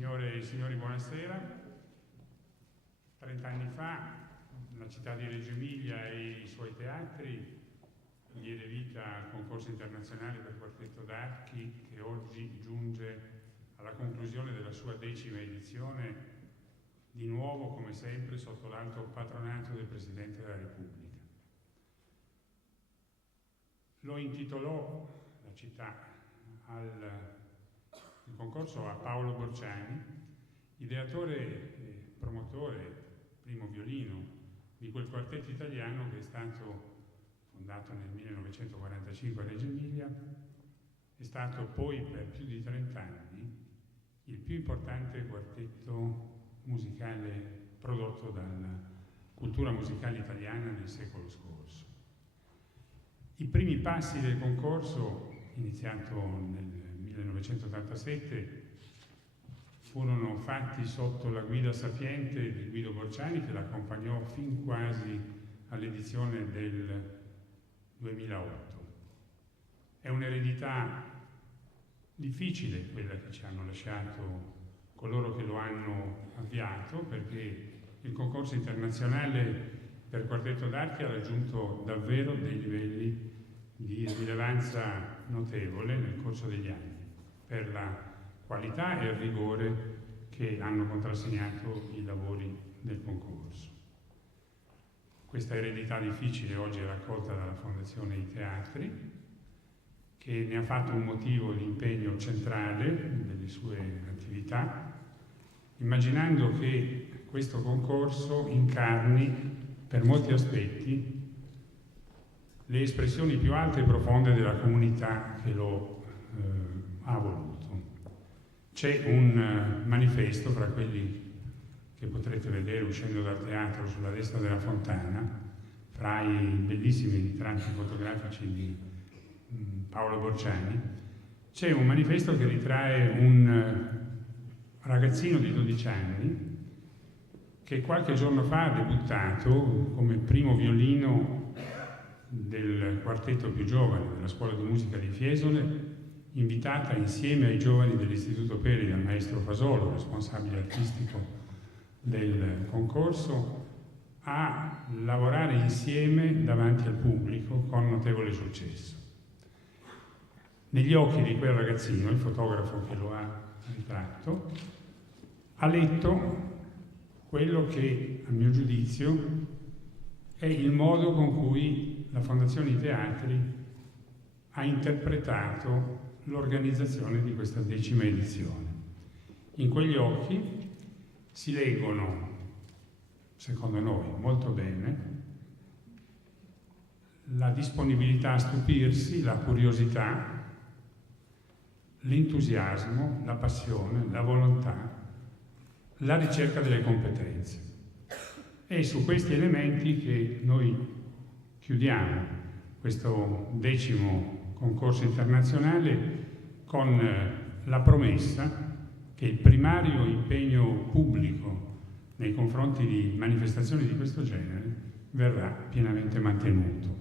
Signore e signori, buonasera. 30 anni fa la città di Reggio Emilia e i suoi teatri diede vita al Concorso Internazionale per Quartetto d'Archi, che oggi giunge alla conclusione della sua 10ª edizione, di nuovo, come sempre, sotto l'alto patronato del Presidente della Repubblica. Lo intitolò la città il concorso a Paolo Borciani, ideatore e promotore, primo violino di quel quartetto italiano che è stato fondato nel 1945 a Reggio Emilia, è stato poi per più di 30 anni il più importante quartetto musicale prodotto dalla cultura musicale italiana nel secolo scorso. I primi passi del concorso, iniziato nel 1987, furono fatti sotto la guida sapiente di Guido Borciani, che l'accompagnò fin quasi all'edizione del 2008. È un'eredità difficile quella che ci hanno lasciato coloro che lo hanno avviato, perché il concorso internazionale per quartetto d'archi ha raggiunto davvero dei livelli di rilevanza notevole nel corso degli anni, per la qualità e il rigore che hanno contrassegnato i lavori del concorso. Questa eredità difficile oggi è raccolta dalla Fondazione I Teatri, che ne ha fatto un motivo di impegno centrale delle sue attività, immaginando che questo concorso incarni per molti aspetti le espressioni più alte e profonde della comunità che lo ha voluto. C'è un manifesto fra quelli che potrete vedere uscendo dal teatro sulla destra della fontana, fra i bellissimi ritratti fotografici di Paolo Borciani. C'è un manifesto che ritrae un ragazzino di 12 anni che qualche giorno fa ha debuttato come primo violino del quartetto più giovane della Scuola di Musica di Fiesole, invitata insieme ai giovani dell'Istituto Peri dal maestro Fasolo, responsabile artistico del concorso, a lavorare insieme davanti al pubblico con notevole successo. Negli occhi di quel ragazzino, il fotografo che lo ha ritratto, ha letto quello che, a mio giudizio, è il modo con cui la Fondazione I Teatri ha interpretato l'organizzazione di questa 10ª edizione. In quegli occhi si leggono, secondo noi, molto bene, la disponibilità a stupirsi, la curiosità, l'entusiasmo, la passione, la volontà, la ricerca delle competenze. È su questi elementi che noi chiudiamo questo 10º concorso internazionale con la promessa che il primario impegno pubblico nei confronti di manifestazioni di questo genere verrà pienamente mantenuto.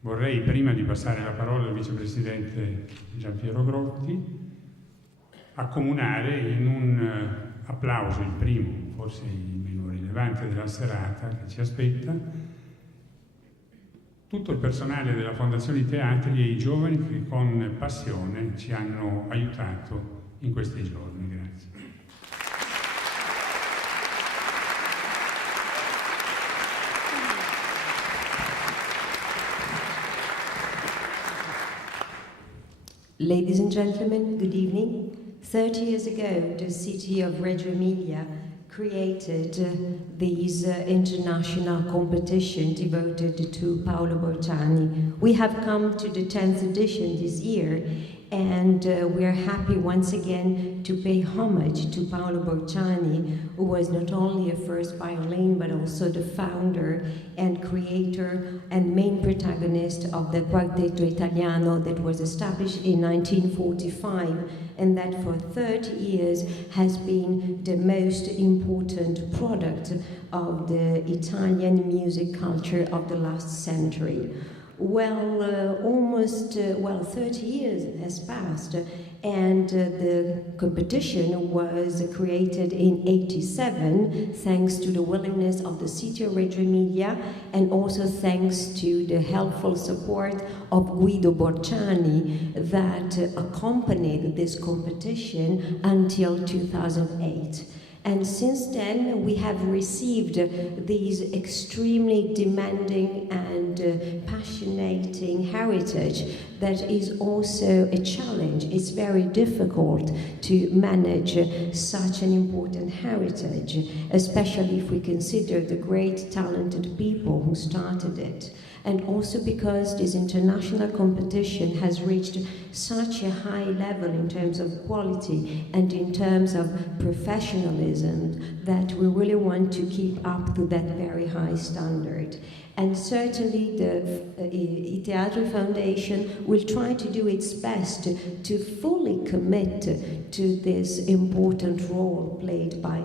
Vorrei, prima di passare la parola al vicepresidente Giampiero Grotti, accomunare in un applauso, il primo, forse il meno rilevante della serata che ci aspetta, tutto il personale della Fondazione I Teatri e i giovani che con passione ci hanno aiutato in questi giorni. Grazie. Ladies and gentlemen, good evening. 30 years ago, the city of Reggio Emilia created this international competition devoted to Paolo Borciani. We have come to the 10th edition this year, and we are happy once again to pay homage to Paolo Borciani, who was not only a first violin but also the founder and creator and main protagonist of the Quartetto Italiano that was established in 1945 and that for 30 years has been the most important product of the Italian music culture of the last century. 30 years has passed, And the competition was created in '87 thanks to the willingness of the city of Reggio Emilia and also thanks to the helpful support of Guido Borciani that accompanied this competition until 2008. And since then, we have received these extremely demanding and passionating heritage that is also a challenge. It's very difficult to manage such an important heritage, especially if we consider the great talented people who started it. And also because this international competition has reached such a high level in terms of quality and in terms of professionalism that we really want to keep up to that very high standard. And certainly the Teatro Foundation will try to do its best to fully commit to this important role played by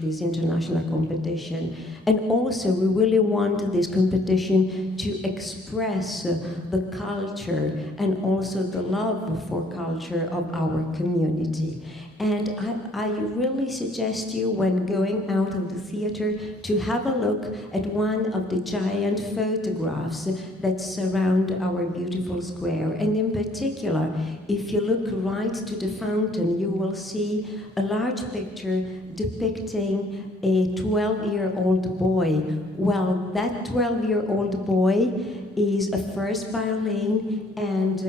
this international competition. And also we really want this competition to express the culture and also the love for culture of our community. And I really suggest you, when going out of the theater, to have a look at one of the giant photographs that surround our beautiful square. And in particular, if you look right to the fountain, you will see a large picture depicting a 12-year-old boy. Well, that 12-year-old boy is a first violin and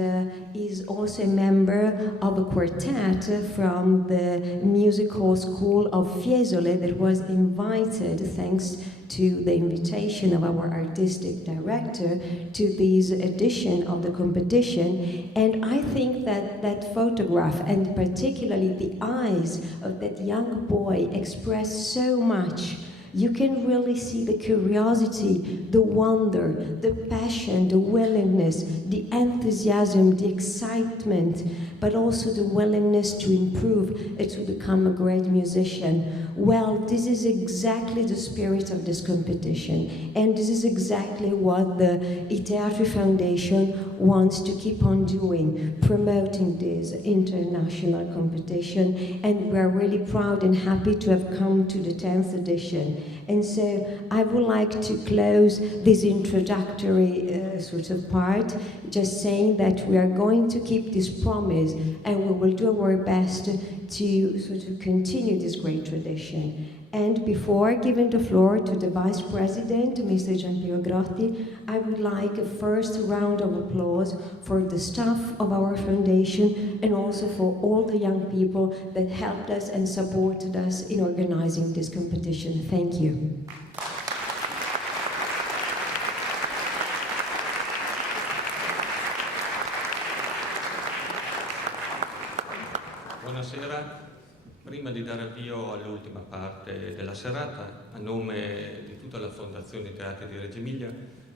is also a member of a quartet from the musical school of Fiesole that was invited, thanks to the invitation of our artistic director, to this edition of the competition. And I think that that photograph, and particularly the eyes of that young boy, express so much. You can really see the curiosity, the wonder, the passion, the willingness, the enthusiasm, the excitement, but also the willingness to improve and to become a great musician. Well, this is exactly the spirit of this competition, and this is exactly what the Teatro Foundation wants to keep on doing, promoting this international competition, and we're really proud and happy to have come to the 10th edition. And so I would like to close this introductory sort of part just saying that we are going to keep this promise and we will do our best to sort of continue this great tradition. And before giving the floor to the Vice President, Mr. Gianpiero Grotti, I would like a first round of applause for the staff of our foundation and also for all the young people that helped us and supported us in organizing this competition. Thank you. Buonasera. Prima di dare avvio all'ultima parte della serata, a nome di tutta la Fondazione Teatri di Reggio Emilia,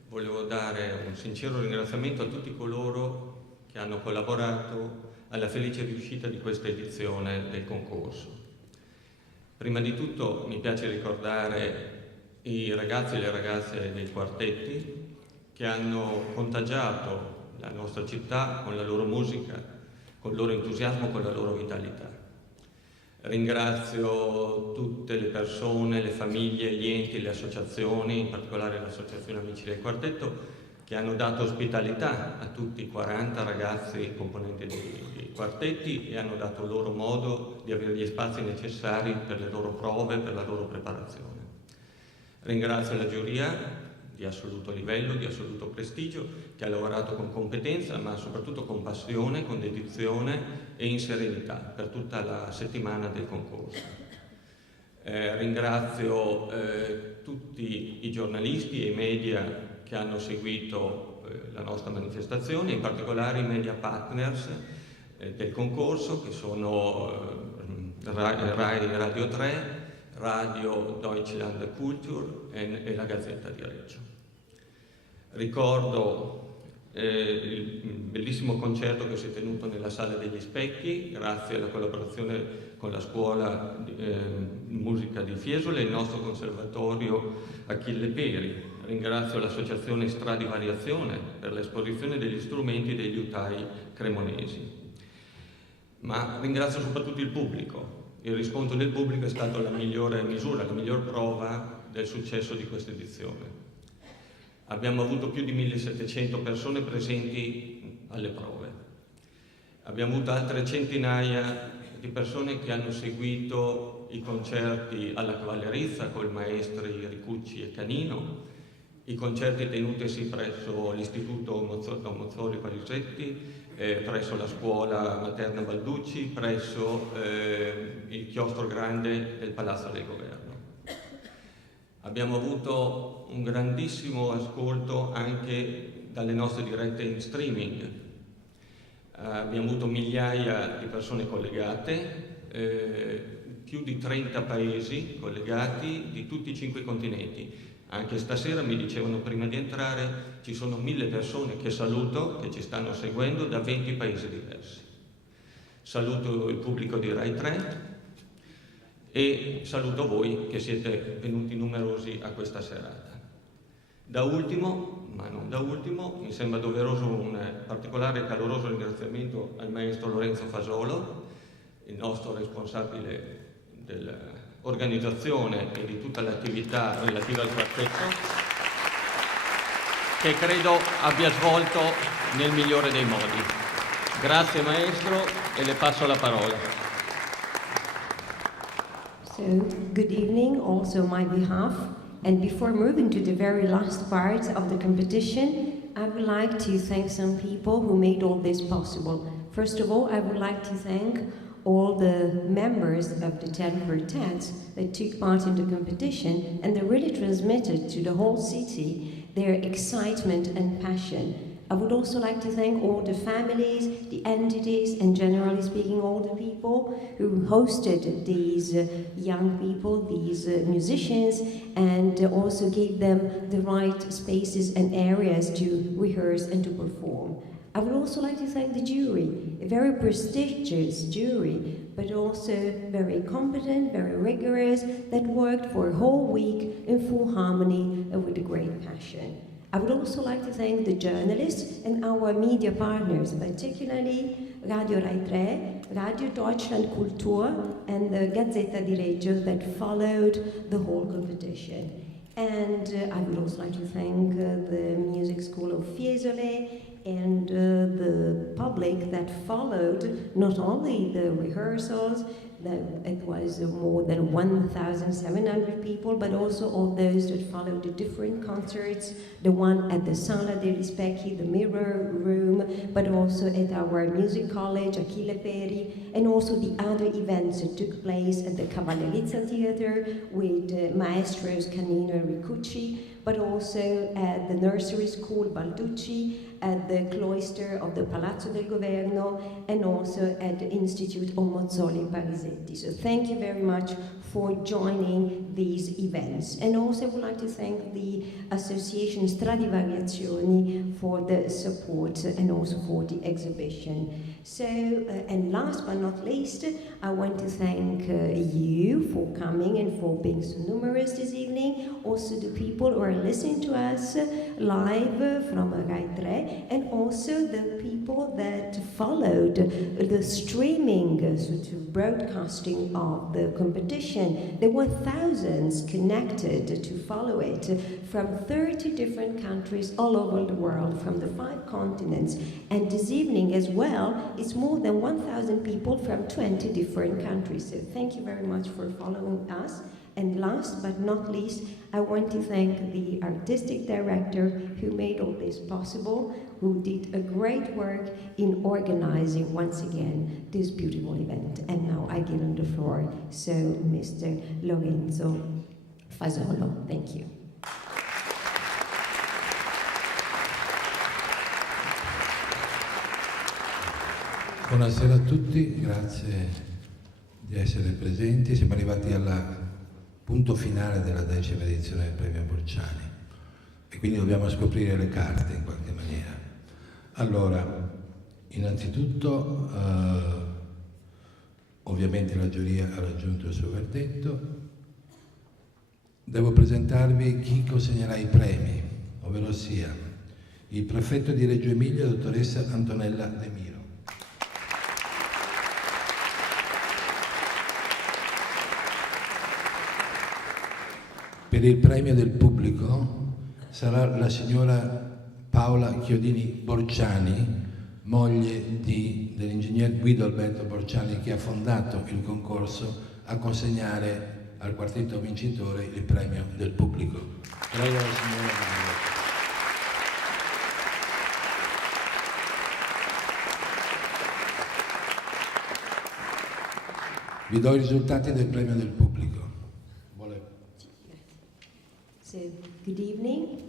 volevo dare un sincero ringraziamento a tutti coloro che hanno collaborato alla felice riuscita di questa edizione del concorso. Prima di tutto mi piace ricordare i ragazzi e le ragazze dei quartetti che hanno contagiato la nostra città con la loro musica, con il loro entusiasmo, con la loro vitalità. Ringrazio tutte le persone, le famiglie, gli enti, le associazioni, in particolare l'Associazione Amici del Quartetto, che hanno dato ospitalità a tutti i 40 ragazzi componenti dei quartetti e hanno dato loro modo di avere gli spazi necessari per le loro prove, per la loro preparazione. Ringrazio la giuria di assoluto livello, di assoluto prestigio, che ha lavorato con competenza, ma soprattutto con passione, con dedizione e in serenità per tutta la settimana del concorso. Ringrazio tutti i giornalisti e i media che hanno seguito la nostra manifestazione, in particolare i media partners del concorso, che sono Rai Radio 3, Radio Deutschland Kultur e la Gazzetta di Reggio. Ricordo il bellissimo concerto che si è tenuto nella Sala degli Specchi, grazie alla collaborazione con la Scuola di Musica di Fiesole e il nostro Conservatorio Achille Peri. Ringrazio l'Associazione Stradivariazione per l'esposizione degli strumenti degli liutai cremonesi. ma ringrazio soprattutto il pubblico. Il riscontro del pubblico è stato la migliore misura, la miglior prova del successo di questa edizione. Abbiamo avuto più di 1700 persone presenti alle prove. Abbiamo avuto altre centinaia di persone che hanno seguito i concerti alla cavallerizza col maestri Ricucci e Canino, i concerti tenutisi presso l'Istituto Mozzoli Parisetti, presso la scuola materna Balducci, presso il chiostro grande del Palazzo del Governo. Abbiamo avuto un grandissimo ascolto anche dalle nostre dirette in streaming. Abbiamo avuto migliaia di persone collegate, più di 30 paesi collegati di tutti i 5 continenti. Anche stasera mi dicevano prima di entrare, ci sono 1000 persone che saluto, che ci stanno seguendo da 20 paesi diversi. Saluto il pubblico di Rai 3 e saluto voi che siete venuti numerosi a questa serata. Da ultimo, ma non da ultimo, mi sembra doveroso un particolare e caloroso ringraziamento al maestro Lorenzo Fasolo, il nostro responsabile dell'organizzazione e di tutta l'attività relativa al quartetto, che credo abbia svolto nel migliore dei modi. Grazie maestro e le passo la parola. So, good evening also on my behalf. And before moving to the very last part of the competition, I would like to thank some people who made all this possible. First of all, I would like to thank all the members of the 10 quartets that took part in the competition and that really transmitted to the whole city their excitement and passion. I would also like to thank all the families, the entities, and generally speaking, all the people who hosted these young people, these musicians, and also gave them the right spaces and areas to rehearse and to perform. I would also like to thank the jury, a very prestigious jury, but also very competent, very rigorous, that worked for a whole week in full harmony and with a great passion. I would also like to thank the journalists and our media partners, particularly Radio Rai 3, Radio Deutschland Kultur, and the Gazzetta di Reggio that followed the whole competition. And I would also like to thank the Music School of Fiesole and the public that followed not only the rehearsals, that it was more than 1,700 people, but also all those that followed the different concerts, the one at the Sala degli Specchi, the Mirror Room, but also at our music college, Achille Peri, and also the other events that took place at the Cavallerizza Theatre with maestros Canino and Ricucci, but also at the nursery school Balducci, at the cloister of the Palazzo del Governo, and also at the Institute of Mozzoli Parisetti. So thank you very much for joining these events. And also I would like to thank the Association Stradivariazioni for the support and also for the exhibition. So, and last but not least, I want to thank you for coming and for being so numerous this evening. Also the people who are listening to us live from Rai 3, and also the people that followed the streaming, sort of broadcasting of the competition. There were thousands connected to follow it from 30 different countries all over the world, from the 5 continents. And this evening as well, it's more than 1,000 people from 20 different countries. So thank you very much for following us. And last but not least, I want to thank the artistic director who made all this possible, who did a great work in organizing once again this beautiful event. And now I give him the floor. So Mr. Lorenzo Fasolo, thank you. Buonasera a tutti, grazie di essere presenti. Siamo arrivati al punto finale della 10ª edizione del Premio Borciani e quindi dobbiamo scoprire le carte in qualche maniera. Allora, innanzitutto, ovviamente la giuria ha raggiunto il suo verdetto. Devo presentarvi chi consegnerà i premi, ovvero sia il prefetto di Reggio Emilia, dottoressa Antonella De Miro. per il premio del pubblico sarà la signora Paola Chiodini Borciani, moglie dell'ingegner Guido Alberto Borciani, che ha fondato il concorso, a consegnare al quartetto vincitore il premio del pubblico. Prego la signora. Vi do i risultati del premio del pubblico. So, good evening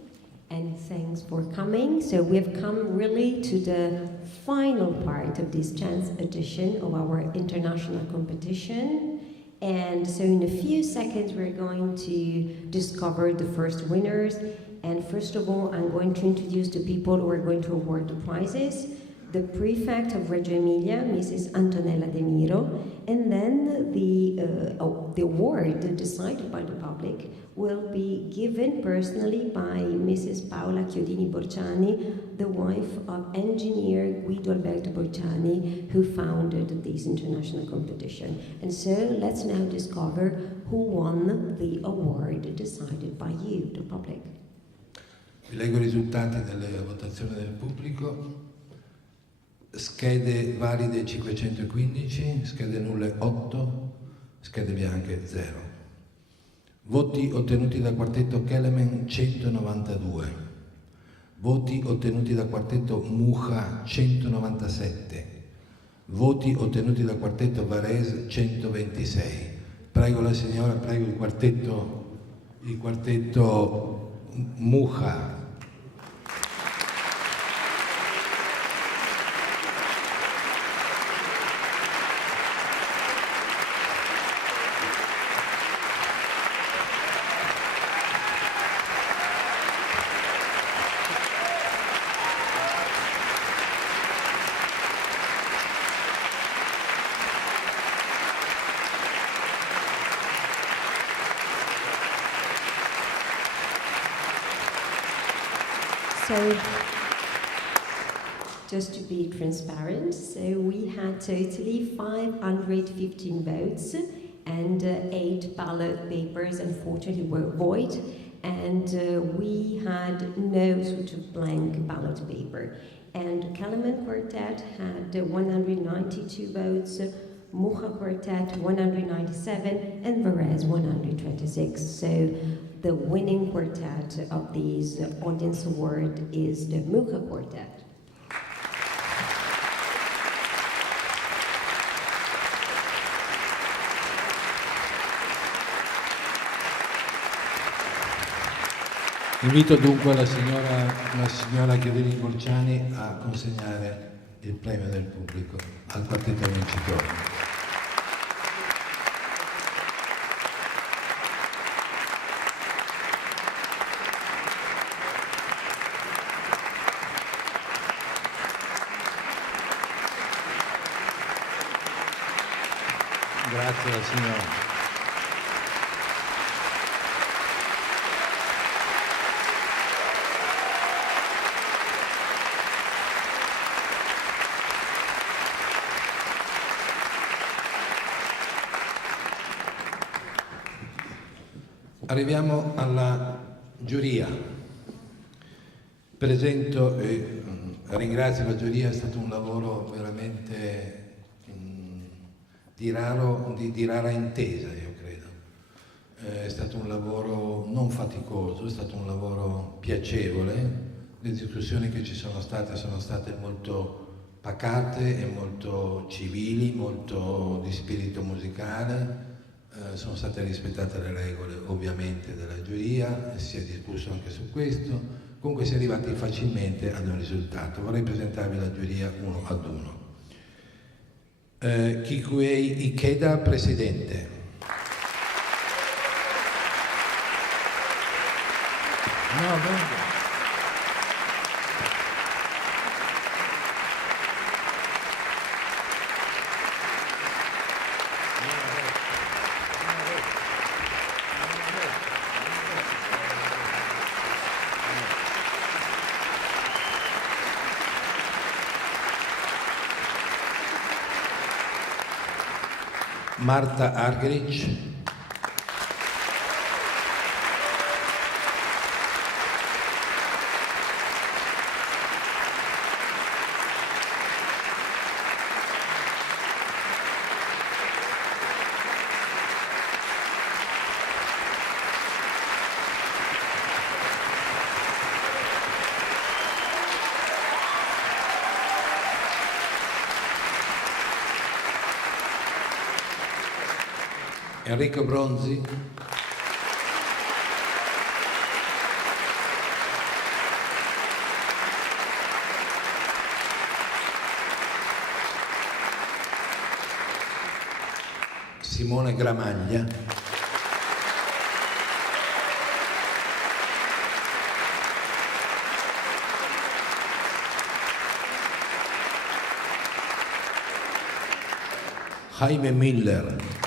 and thanks for coming. So we have come really to the final part of this 10th edition of our international competition. And so in a few seconds we're going to discover the first winners. And first of all, I'm going to introduce the people who are going to award the prizes. The prefect of Reggio Emilia, Mrs. Antonella De Miro, and then the award decided by the public will be given personally by Mrs. Paola Chiodini Borciani, the wife of engineer Guido Alberto Borciani, who founded this international competition. And so let's now discover who won the award decided by you, the public. Vi leggo i risultati delle votazioni del pubblico. Schede valide 515, schede nulle 8, schede bianche 0. Voti ottenuti dal quartetto Kelemen 192. Voti ottenuti dal quartetto Mucha 197. Voti ottenuti dal quartetto Varese 126. Prego la signora, prego il quartetto Mucha. So, just to be transparent, so we had totally 515 votes and 8 ballot papers unfortunately were void, and we had no sort of blank ballot paper. And Kelemen Quartet had 192 votes, Mucha Quartet 197, and Varese 126. So the winning quartet of this audience award is the Mucha Quartet. Invito dunque la signora Chiodini Borciani a consegnare il premio del pubblico al quartetto vincitore. Grazie alla signora. Arriviamo alla giuria. Presento e ringrazio la giuria, è stato un lavoro veramente di rara intesa, io credo. È stato un lavoro non faticoso, è stato un lavoro piacevole. Le discussioni che ci sono state molto pacate e molto civili, molto di spirito musicale. Sono state rispettate le regole ovviamente della giuria, si è discusso anche su questo, comunque si è arrivati facilmente ad un risultato. Vorrei presentarvi la giuria uno ad uno. Kikuei Ikeda, presidente. No, venga. Marta Argerich. Enrico Bronzi, Simone Gramaglia, Jaime Miller,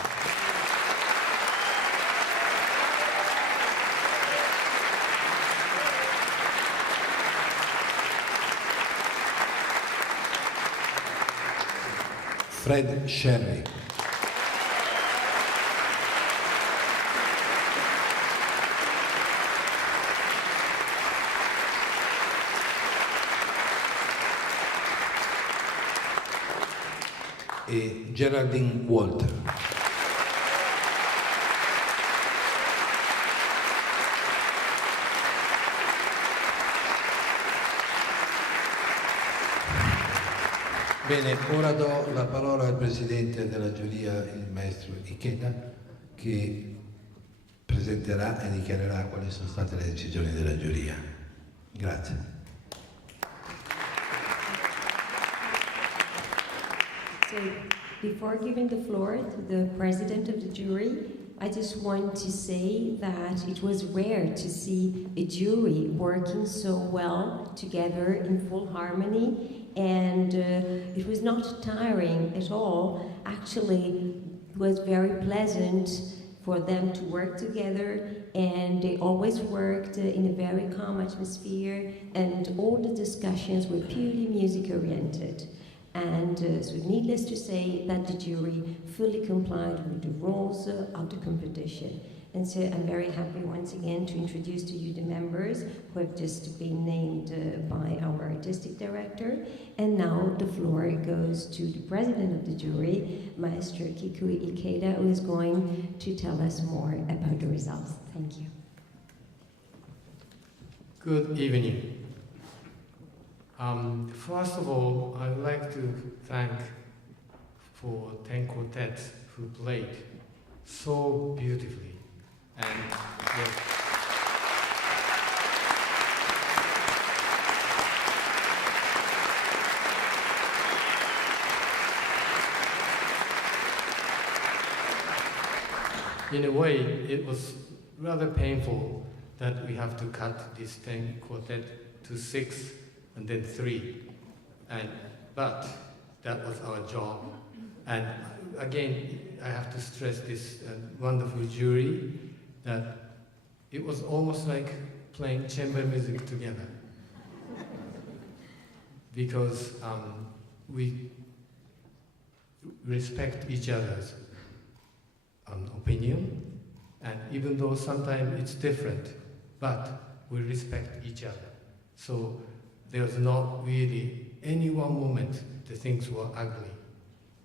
Fred Sherry, e Geraldine Walter. Bene, ora do la parola al presidente della giuria, il maestro Ikeda, che presenterà e dichiarerà quali sono state le decisioni della giuria. Grazie. So, before giving the floor to the president of the jury, I just want to say that it was rare to see a jury working so well together in full harmony, and it was not tiring at all. Actually, it was very pleasant for them to work together, and they always worked in a very calm atmosphere, and all the discussions were purely music oriented. And so needless to say that the jury fully complied with the rules of the competition. And so I'm very happy once again to introduce to you the members who have just been named by our artistic director. And now the floor goes to the president of the jury, Maestro Kikui Ikeda, who is going to tell us more about the results. Thank you. Good evening. First of all, I would like to thank for 10 quartets who played so beautifully. And yes, in a way, it was rather painful that we have to cut this 10 quartet to 6 and then 3, but that was our job. And again, I have to stress this wonderful jury that it was almost like playing chamber music together, because we respect each other's opinion, and even though sometimes it's different, but we respect each other. So there was not really any one moment the things were ugly,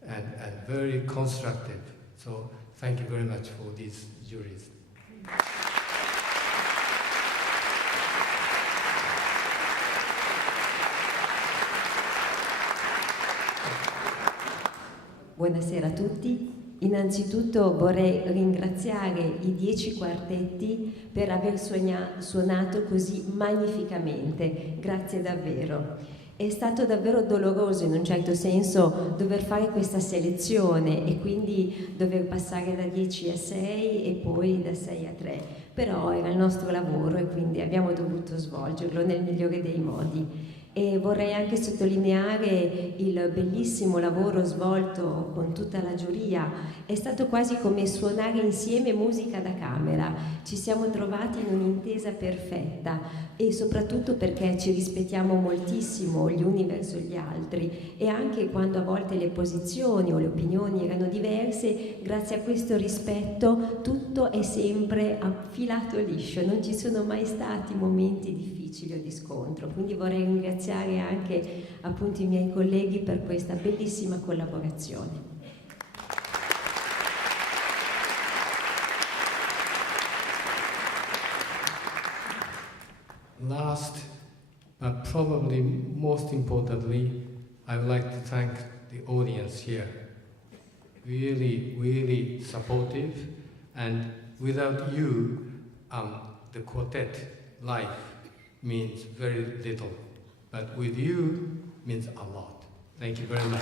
and very constructive. So thank you very much for these juries. Buonasera a tutti. Innanzitutto vorrei ringraziare i 10 quartetti per aver suonato così magnificamente. Grazie davvero. È stato davvero doloroso in un certo senso dover fare questa selezione e quindi dover passare da 10 a 6 e poi da 6 a 3. Però era il nostro lavoro e quindi abbiamo dovuto svolgerlo nel migliore dei modi. E vorrei anche sottolineare il bellissimo lavoro svolto con tutta la giuria. È stato quasi come suonare insieme musica da camera. Ci siamo trovati in un'intesa perfetta e soprattutto perché ci rispettiamo moltissimo gli uni verso gli altri, e anche quando a volte le posizioni o le opinioni erano diverse, grazie a questo rispetto tutto è sempre affilato liscio, non ci sono mai stati momenti difficili o di scontro. Quindi vorrei ringraziare anche appunto i miei colleghi per questa bellissima collaborazione. Last, but probably most importantly, I would like to thank the audience here. Really, really supportive And without you, the quartet life means very little. But with you, means a lot. Thank you very much.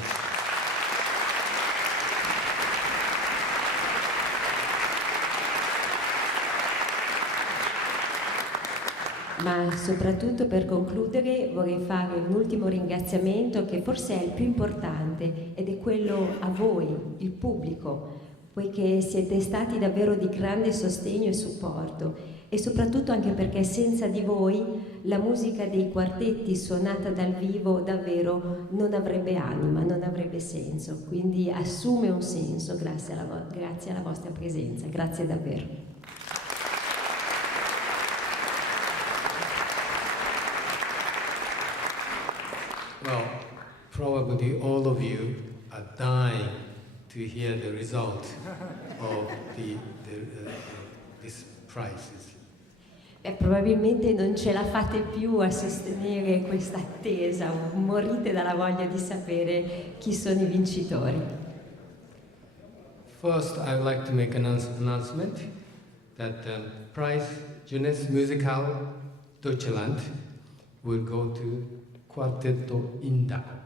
Ma soprattutto per concludere vorrei fare un ultimo ringraziamento che forse è il più importante ed è quello a voi, il pubblico, poiché siete stati davvero di grande sostegno e supporto e soprattutto anche perché senza di voi la musica dei quartetti suonata dal vivo davvero non avrebbe anima, non avrebbe senso, quindi assume un senso grazie alla vostra presenza, grazie davvero. Well, probably all of you are dying to hear the result of these prizes. Probabilmente non ce la fate più a sostenere questa attesa, morite dalla voglia di sapere chi sono i vincitori. First, I would like to make an announcement that the prize Jeunesse Musicale Deutschland will go to Quartetto Indaco.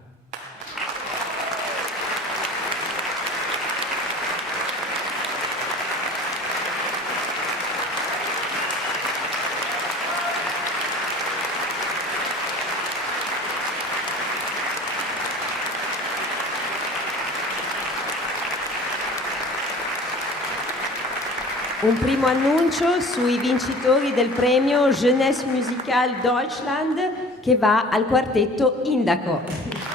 Un primo annuncio sui vincitori del premio Jeunesse Musicale Deutschland che va al quartetto Indaco.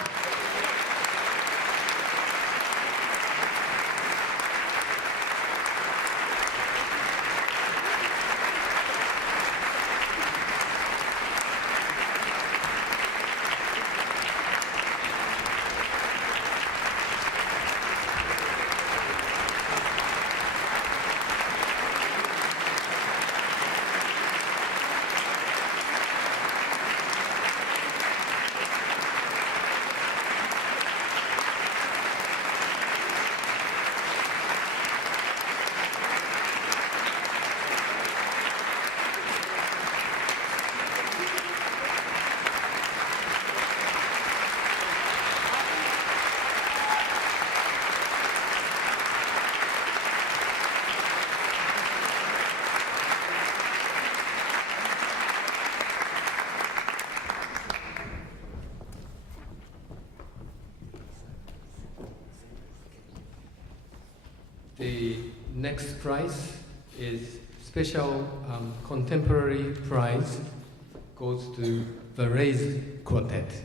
The next prize is special contemporary prize goes to Varese Quartet.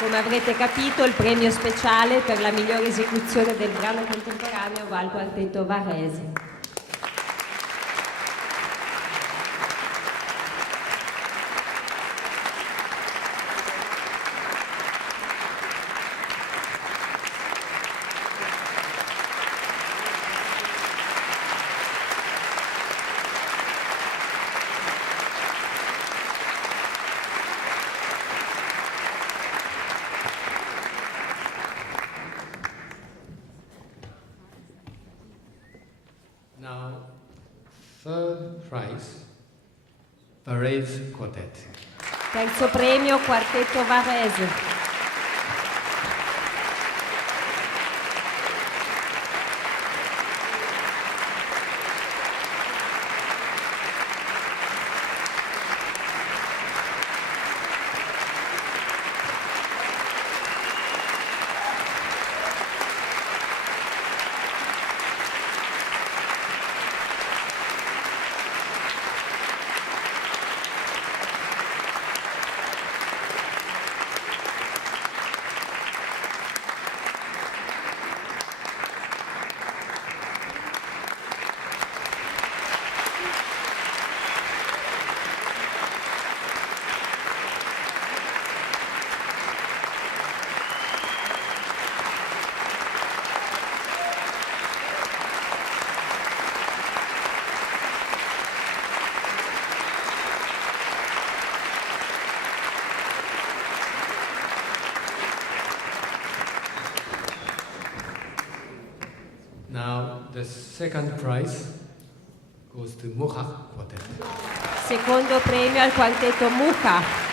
Come avrete capito, il premio speciale per la migliore esecuzione del brano contemporaneo va al quartetto Varese. Now, third prize, Varese Quartet. Terzo premio, quartetto Varese. the second prize goes to Mucha Quartet. Secondo premio al quartetto Mucha.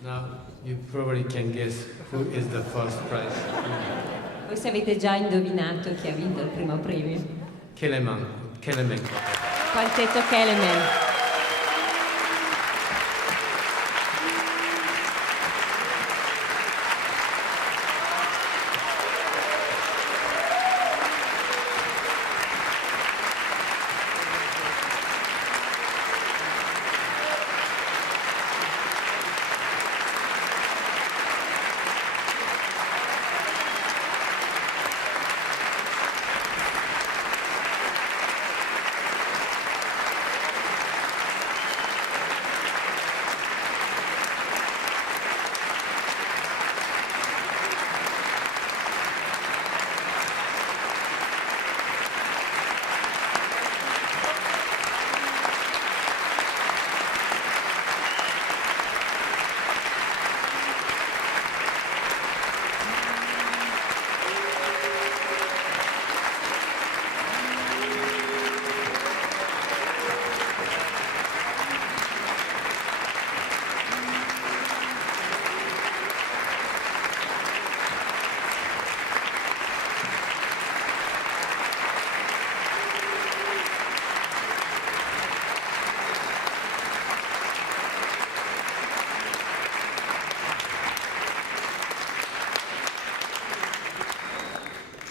Now you probably can guess who is the first prize. Voi se avete già indovinato chi ha vinto il primo premio. Kelemen Quartet. Quartetto Kelemen.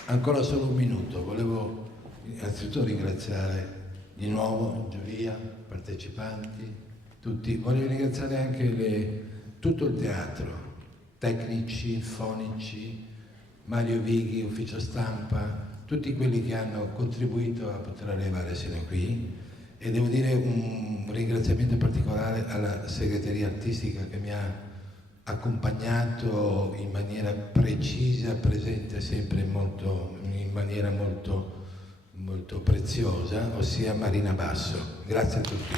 Ancora solo un minuto, volevo innanzitutto ringraziare di nuovo Giulia, partecipanti, tutti. Voglio ringraziare anche tutto il teatro, tecnici, fonici, Mario Vighi, ufficio stampa, tutti quelli che hanno contribuito a poter arrivare sino a qui, e devo dire un ringraziamento particolare alla segreteria artistica che mi ha accompagnato in maniera precisa, presente sempre in maniera molto preziosa, ossia Marina Basso. Grazie a tutti.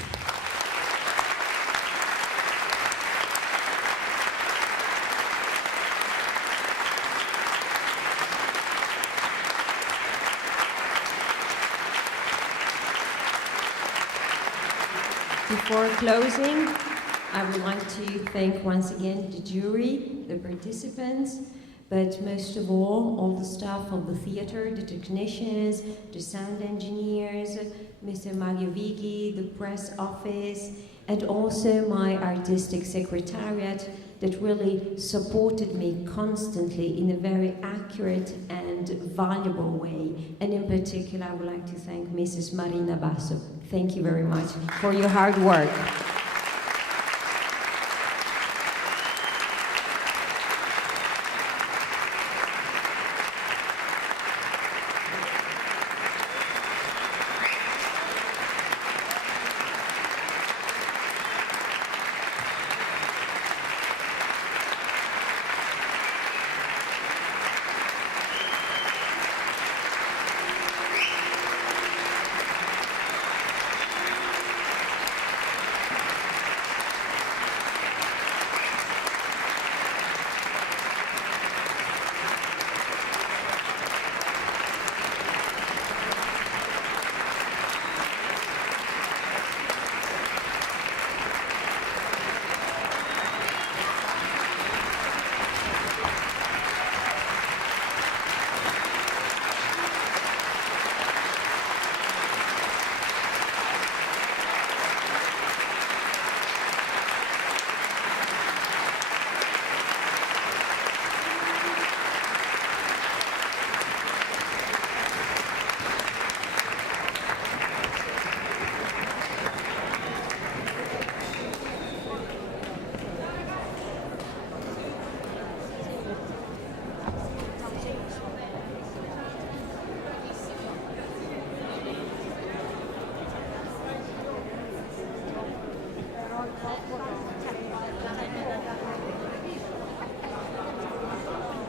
Before closing, I would like to thank once again the jury, the participants, but most of all the staff of the theatre, the technicians, the sound engineers, Mr. Mario Vighi, the press office, and also my artistic secretariat that really supported me constantly in a very accurate and valuable way. And in particular, I would like to thank Mrs. Marina Basso. Thank you very much for your hard work.